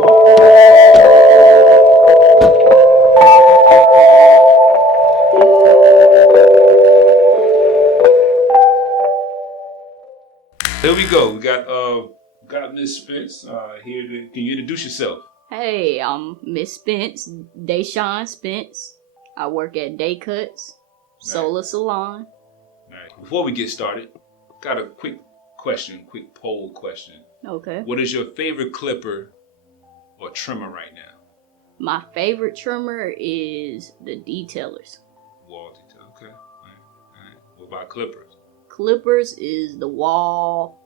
There we go. We got Miss Spence here. Can you introduce yourself? Hey, I'm Miss Spence, Dashan Spence. I work at Dae Cutz, Solar Salon. Nice. Before we get started, got a quick poll question. Okay. What is your favorite clipper or trimmer right now? My favorite trimmer is the detailers. Wall detail. Okay. All right. What about clippers? Clippers is the Wall.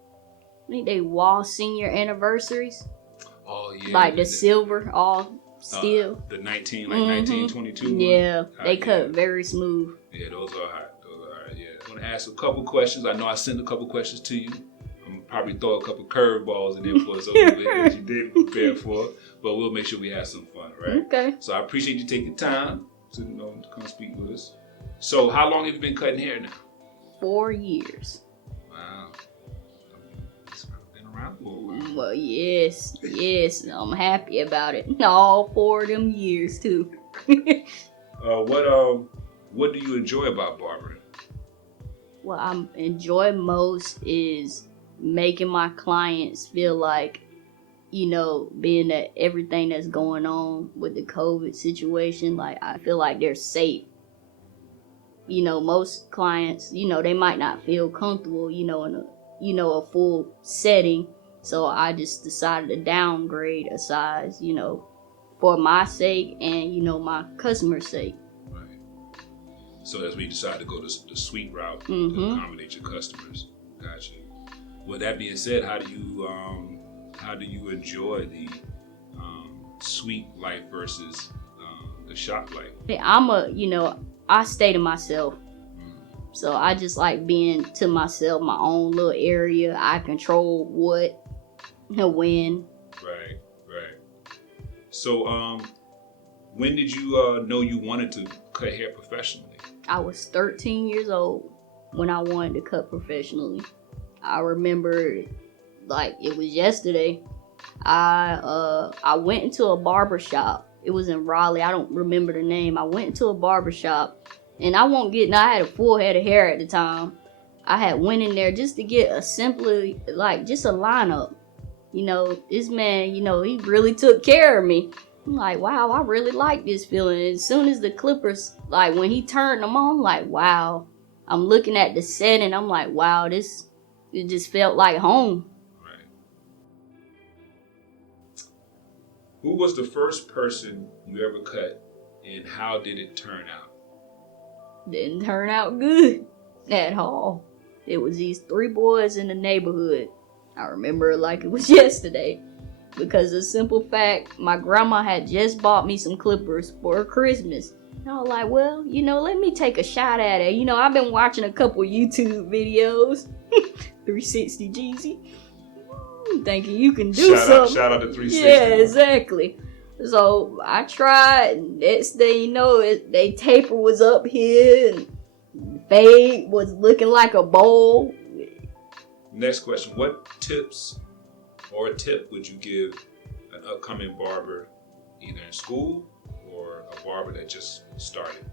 I think they Wall senior anniversaries. Oh yeah. Like the silver, all steel. The 1922. Yeah, they cut very smooth. Yeah, those are hot. Yeah. I want to ask a couple questions. I know I sent a couple questions to you. I'm gonna probably throw a couple curveballs in there for us over there that you didn't prepare for, but we'll make sure we have some fun, right? Okay. So I appreciate you taking time to come speak with us. So how long have you been cutting hair now? 4 years. Wow. It's been around for a while. Well, yes, I'm happy about it. All 4 of them years too. What do you enjoy about barbering? What I enjoy most is making my clients feel like, being that everything that's going on with the COVID situation, like I feel like they're safe. Most clients, they might not feel comfortable, in a full setting. So I just decided to downgrade a size, for my sake and, my customer's sake. Right. So as we decided to go the sweet route to accommodate your customers. Gotcha. With that being said, how do you enjoy the sweet life versus the shop life? I stay to myself. So I just like being to myself, my own little area. I control what and when. Right. So when did you know you wanted to cut hair professionally? I was 13 years old when I wanted to cut professionally. I remember like it was yesterday. I went into a barber shop. It was in Raleigh. I don't remember the name. I went into a barber shop, and I had a full head of hair at the time. I had went in there just to get a simply, just a lineup. This man, he really took care of me. I'm like, wow, I really like this feeling. And as soon as the clippers, when he turned them on, I'm like, wow. I'm looking at the set, and I'm like, wow, it just felt like home. Who was the first person you ever cut, and how did it turn out? Didn't turn out good at all. It was these 3 boys in the neighborhood. I remember it like it was yesterday. Because of the simple fact, my grandma had just bought me some clippers for Christmas. And I was like, well, let me take a shot at it. I've been watching a couple YouTube videos. 360 Jeezy. Thinking you can do something. Shout out to 360. Yeah, exactly. So I tried, and next thing you know, they taper was up here, and the fade was looking like a bowl. Next question: what tips or a tip would you give an upcoming barber, either in school or a barber that just started?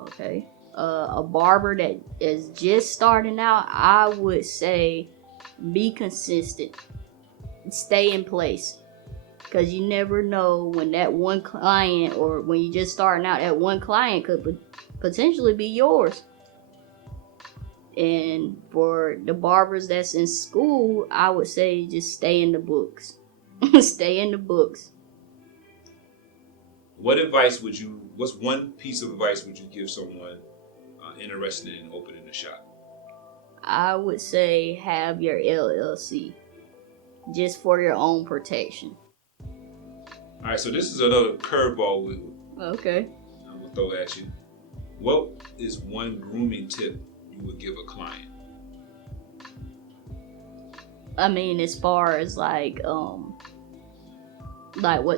Okay, a barber that is just starting out, I would say, be consistent. Stay in place. Because you never know when that one client, or when you're just starting out, that one client could potentially be yours. And for the barbers that's in school, I would say just stay in the books. Stay in the books. What's one piece of advice would you give someone interested in opening a shop? I would say have your LLC, just for your own protection. All right, so this is another curveball Okay. I'm gonna throw at you. What is one grooming tip you would give a client? I mean, as far as what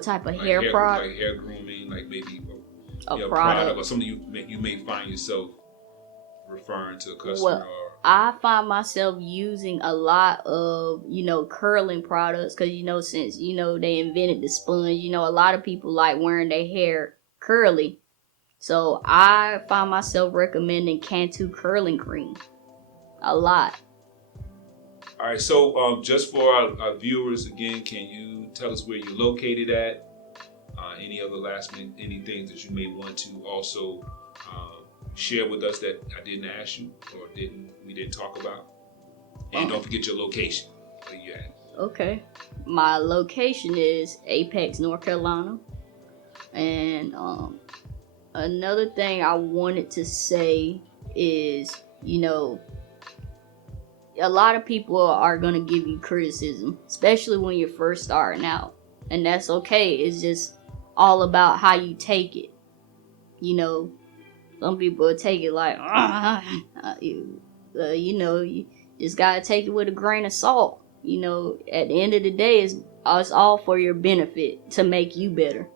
type of hair product? Like hair grooming, like maybe a product or something you may find yourself referring to a customer or I find myself using a lot of, curling products because, since, they invented the sponge, a lot of people like wearing their hair curly. So I find myself recommending Cantu curling cream a lot. All right, so just for our viewers, again, can you tell us where you're located at? Any other any things that you may want to also share with us that I didn't ask you or we didn't talk about? And don't forget your location. Where you at? Okay. My location is Apex, North Carolina. And another thing I wanted to say is, a lot of people are going to give you criticism, especially when you're first starting out. And that's okay. It's just all about how you take it. Some people take it like, you just got to take it with a grain of salt. At the end of the day, it's all for your benefit to make you better.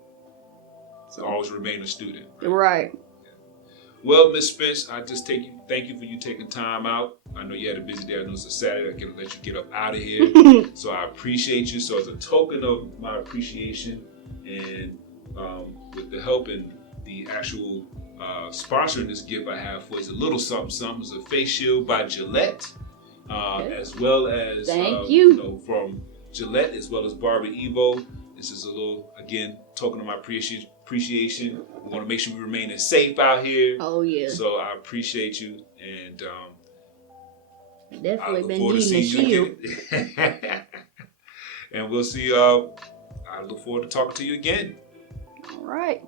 So always remain a student. Right. Well, Miss Spence, I just thank you for you taking time out. I know you had a busy day. I know it's a Saturday. I can let you get up out of here. So I appreciate you. So as a token of my appreciation and with the help and the actual sponsoring this gift I have for is a little something. It's a face shield by Gillette, as well as thank you. From Gillette as well as Barber Evo. This is a little, again, token of my appreciation. We want to make sure we remain safe out here. Oh yeah. So I appreciate you, and definitely been needing a shield. And we'll see. I look forward to talking to you again. All right.